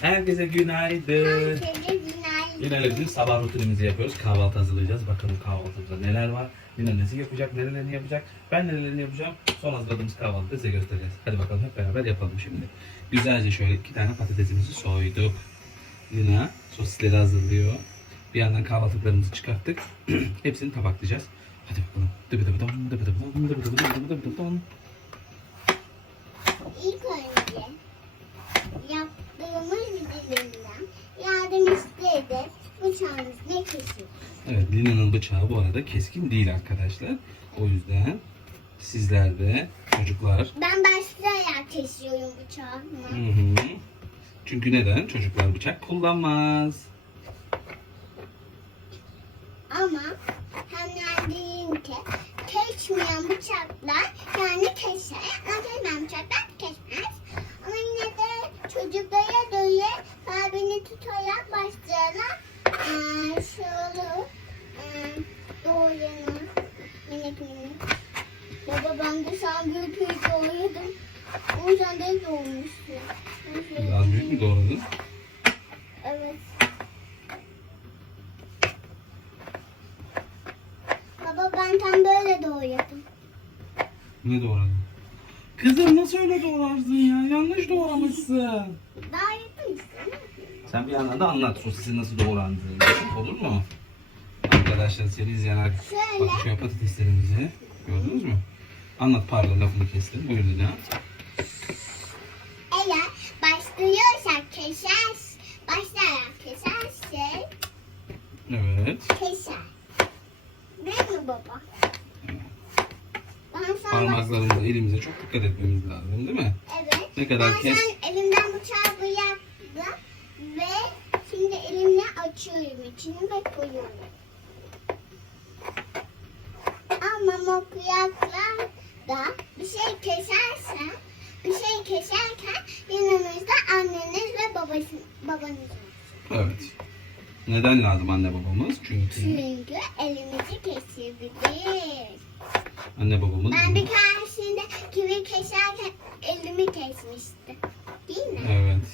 Herkese günaydın. Herkese günaydın. Yine öyle bizim sabah rutinimizi yapıyoruz. Kahvaltı hazırlayacağız. Bakalım kahvaltımızda neler var. Lina nesi yapacak, nerelerini yapacak. Ben nerelerini yapacağım. Son hazırladığımız kahvaltıyı size göstereceğiz. Hadi bakalım hep beraber yapalım şimdi. Güzelce şöyle iki tane patatesimizi soyduk. Lina sosisleri hazırlıyor. Bir yandan kahvaltılıklarımızı çıkarttık. Hepsini tabaklayacağız. Hadi bakalım. Dıbı dıbı dom, dıbı dıbı dom, dıbı dıbı dom, dıbı dıbı dom. İlk önce yaptığımız dilimden yardım istedi. Bıçağımız ne kesiyor? Evet, Lina'nın bıçağı bu arada keskin değil arkadaşlar. O yüzden sizler de çocuklar Ben başlayarak kesiyorum bıçağımı. Hı hı. Çünkü neden? Çocuklar bıçak kullanmaz. Ama hemen deyince kesmeyen bıçaklar yani keser. Ama bıçaklar kesmez. Ama yine de çocuklara böyle kalbini tutarak başlayarak eee şöyle eee doğrayana minik minik. Baba ben de sen büyük büyük doğradım. O yüzden de doğmuşsun. Biraz büyük mü doğradın? Evet. Baba ben tam böyle doğradım. Ne doğradın? Kızım nasıl öyle doğrarsın ya? Yanlış doğramışsın. Daha yakın işte. Sen bir yandan da anlat sosisin nasıl doğrandığını. Olur mu? Arkadaşlar seni izleyen. Şöyle. Bak şu patateslerimizi. Gördünüz mü? Anlat pardon lafını kestim. Buyur Lina. Eğer başlıyorsak keser, başlayarak keserse Evet. keser. Değil mi baba? Ben sana Parmaklarımıza elimize çok dikkat etmemiz lazım değil mi? Evet. Ne kadar ben kes- sen elimden bıçağı bıraktım ve şimdi elimle açıyorum içini ve koyuyorum. Ama mokuyaklar da bir şey keserse, bir şey keserken yanınızda anneniz ve babası, babanız olsun. Evet. Neden lazım anne babamız? Çünkü Çünkü elinizi kesebilir. anne babamız Ben bir keresinde kivi keserken elimi kesmiştim. Değil mi? Evet.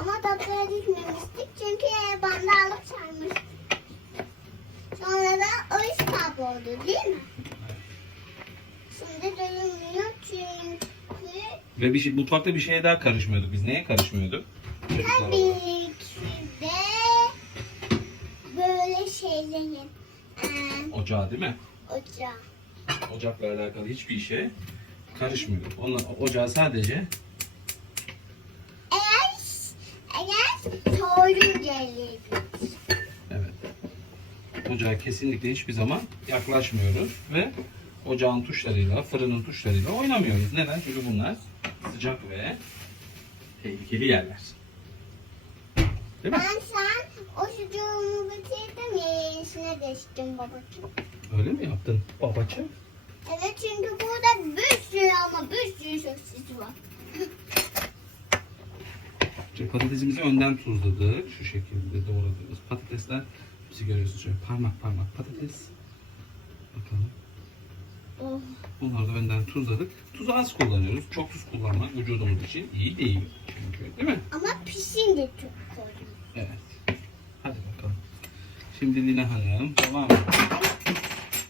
Ama doktora gitmemiştik çünkü bandı alıp sarmıştık. Sonra da o iş kayboldu değil mi? Şimdi duyulmuyor çünkü Ve bir şey, mutfakta bir şeye daha karışmıyorduk. Biz neye karışmıyorduk? Tabii olarak. ki de eee Ocağı değil mi? ocağı. Ocakla alakalı hiçbir işe karışmıyorduk. Onlar, ocağı sadece Eğer eğer doğru gelir. evet. Ocağa kesinlikle hiçbir zaman yaklaşmıyoruz ve ocağın tuşlarıyla, fırının tuşlarıyla oynamıyoruz. Neden? Çünkü bunlar sıcak ve tehlikeli yerler. Değil mi? Ben o sucuğumu bitirdim yenisine geçtim babacığım. Öyle mi yaptın babacığım? Evet çünkü burada bir sürü ama bir sürü sosis var. Şimdi patatesimizi önden tuzladık. Şu şekilde doğradığımız patatesler. Hepsi görüyorsunuz şöyle parmak parmak patates. Bakalım. Oh. Bunları da önden tuzladık. Tuzu az kullanıyoruz. Çok tuz kullanmak vücudumuz için iyi değil. Çünkü değil mi? Ama pişince çok koydum. Evet. Şimdi Lina Hanım devam et.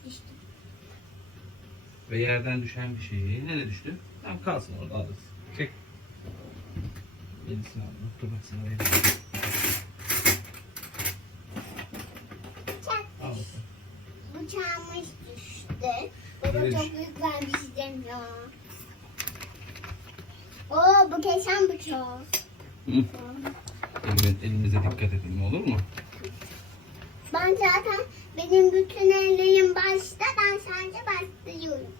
İşte. Ve yerden düşen bir şeyi. Nereye düştü? Tamam kalsın orada alırız. Çek. Yenisini aldım. Dur bak sana vereyim. Al bakalım. Bıçağımız düştü. Baba Nereye çok düştü? büyük vermiştim ya. Oo bu kesen bıçağı. Hı. Evet, elimize dikkat edelim olur mu? Ben zaten benim bütün ellerim başta ben sadece başlıyorum.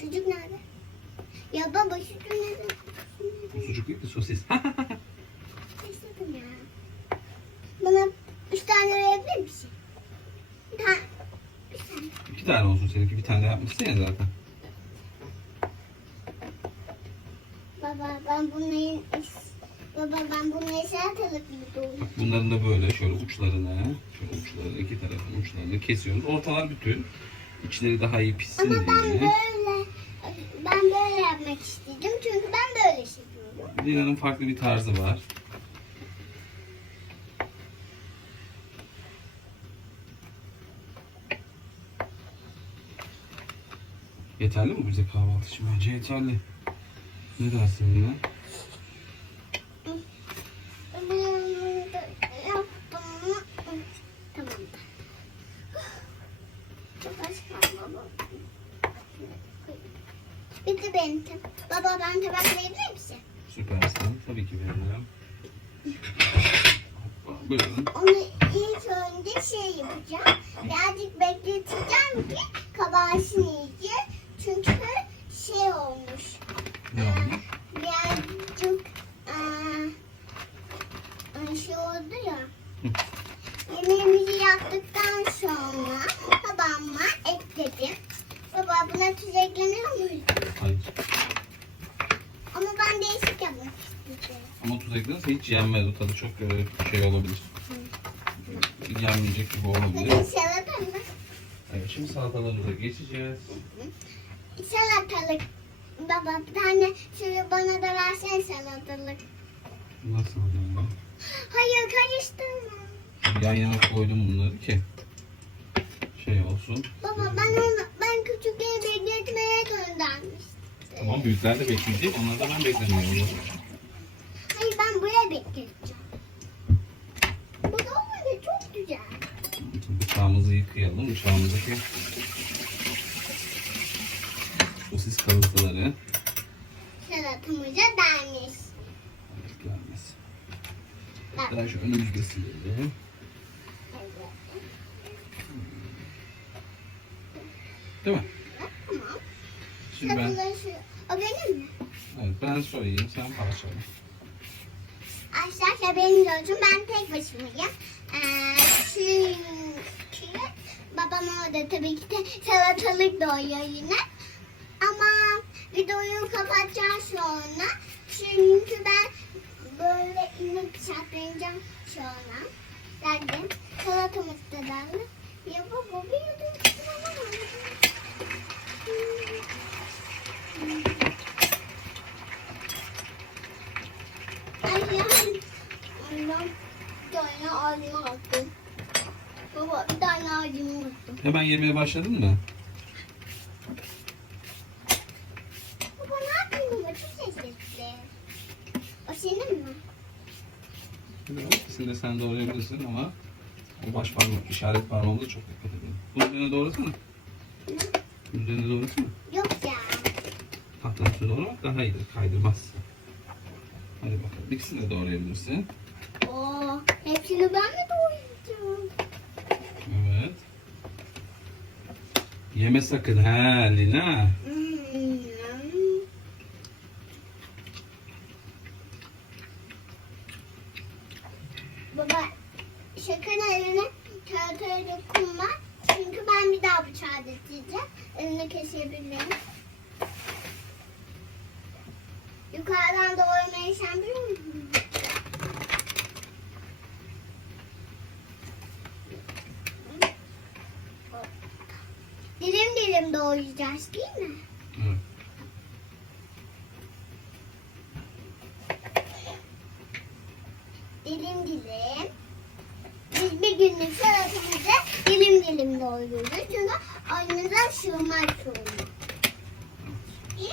Çocuk nerede? Ya baba çocuk nerede? Sucuk değil de sosis. Ya. Bana üç tane verebilir misin? Bir tane. Bir tane. İki tane olsun seninki. Bir tane yapmışsın ya zaten. Baba ben bunların Baba ben bunu işaret alabilirim. Bunların da böyle şöyle uçlarını, şöyle uçlarını, iki tarafın uçlarını kesiyoruz. Ortalar bütün. İçleri daha iyi pişsin Ama diye. ben böyle, ben böyle yapmak istedim. Çünkü ben böyle seviyorum. Lina'nın farklı bir tarzı var. Yeterli mi bize kahvaltı için? Bence yeterli. Ne dersin Lina? Baba. Bitti benim Baba ben tabak verebilir misin? Süpersin. Tabii ki veririm. Buyurun. Onu ilk önce şey yapacağım. Birazcık bekleteceğim ki kabarsın iyice. Çünkü şey olmuş. Ne olmuş? Birazcık eee, şey oldu ya. Yemeğimizi yaptıktan sonra tabağıma ekledim. Baba buna tuz ekleniyor muydu? Hayır. Ama ben değişik yapmak istiyorum. Eklerse hiç yenmez. O tadı çok e, şey olabilir. Yenmeyecek gibi olabilir. Salata mı? Evet, şimdi salatalarımıza geçeceğiz. Salatalık. Baba bir tane şöyle bana da versene salatalık. Nasıl oluyor? Hayır karıştırma. Yan yana koydum bunları ki şey olsun. Baba ben onu ben küçükleri bekletmeye göndermiştim. Tamam büyükler de bekleyecek. Onları da ben beklemiyorum. Bekleteceğim. Bu da olmadı çok güzel. Bıçağımızı yıkayalım. Bıçağımızdaki sosis kalıntıları Salatamıza gelmez. Bak. Daha şu silelim. Evet. Değil mi? Tamam. Şimdi ben, Salataları şu. O benim mi? evet, ben soyayım, sen parçala. Arkadaşlar benim olsun. Ben tek başımayım. Ee, çünkü babam orada tabii ki de salatalık doğuyor yine. Ama videoyu kapatacağım sonra. Çünkü ben böyle inip saklayacağım sonra. Geldim. Salatamız da derli. Ya baba bir yudum Ay ya. Annem bir tane ağzıma attım. Baba bir tane ağzıma attım. Hemen yemeye başladın mı? Baba ne yapayım baba? Çok lezzetli. O senin de sen doğrayabilirsin ama o baş parmak, işaret parmağımıza çok dikkat edin. Bunun üzerine doğrasana. Bunun üzerine doğrasana. Yok ya. Üstüne doğramak daha iyidir, kaydırmaz. Hadi bakalım. İkisini de doğrayabilirsin. Oo, hepsini ben mi doğrayacağım? Evet. Yeme sakın ha Lina. Hmm. Baba şakanın eline tahtaya dokunma. Çünkü ben bir daha bıçağı getireceğim. Elini kesebilirim. Yukarıdan doğramayı sen biliyor musun? Dilim dilim doğrayacağız değil mi? Dilim dilim. Biz bir günlük salatamızı dilim dilim doğruyoruz. Çünkü aynıdan sığmaz sonra. Mi?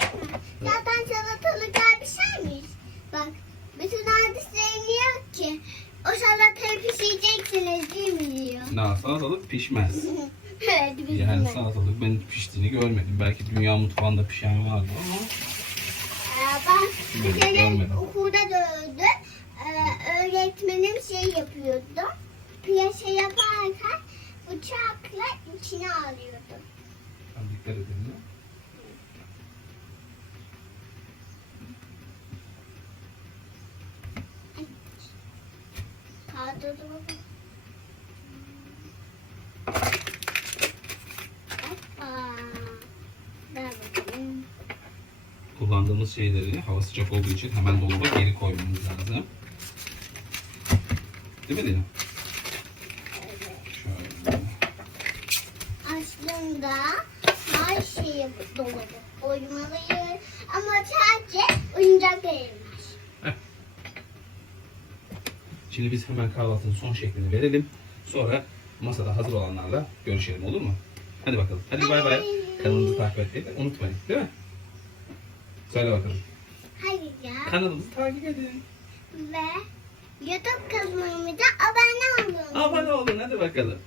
Zaten salatalıklar pişermiş. Bak bütün hadis söylüyor ki o salatayı pişireceksiniz değil mi diyor. Na salatalık pişmez. evet biz Yani salatalık ben hiç piştiğini görmedim. Belki dünya mutfağında pişen vardı ama Ee, ben bir Görmedim, kere görmedim. okulda gördüm. Ee, öğretmenim şey yapıyordu. Piyasa yaparken bıçakla içine alıyordu. ben dikkat edin. Kullandığımız şeyleri hava sıcak olduğu için hemen dolaba geri koymamız lazım. Değil mi? Evet. Şöyle. Aslında her şeyi dolabı koymalıyız. Ama sadece oyuncak verilmez. Şimdi biz hemen kahvaltının son şeklini verelim. Sonra masada hazır olanlarla görüşelim olur mu? Hadi bakalım. Hadi bay bay. Kanalımızı takip etmeyi de unutmayın. Değil mi? Söyle bakalım. Hayır ya. Kanalımızı takip edin. Ve YouTube kanalımıza abone olun. Abone olun hadi bakalım.